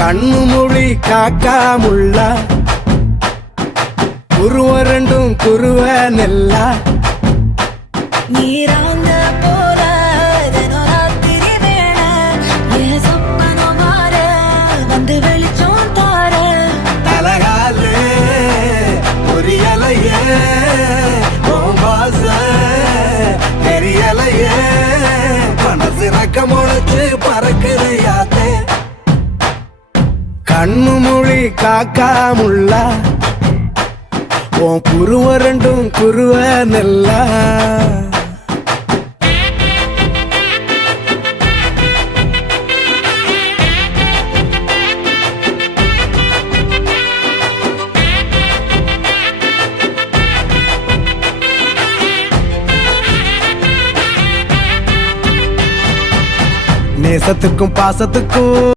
கண்ணு மொழி காக்காமுள்ள குருவ ரெண்டும் குருவ நெல்லா நீராங்க போல தினராத்திரி வேண என் சொப்பனம் மாற வந்து வெளிச்சம் தார தலகாலே பொரியலையே ஓம்பாச தெரியலையே மனசு ரக்க முளைச்சு பறக்குறையாத்தே கண்ணு மொழி காக்காமுள்ள உன் குருவ ரெண்டும் குருவ நெல்லா நேசத்துக்கும் பாசத்துக்கும்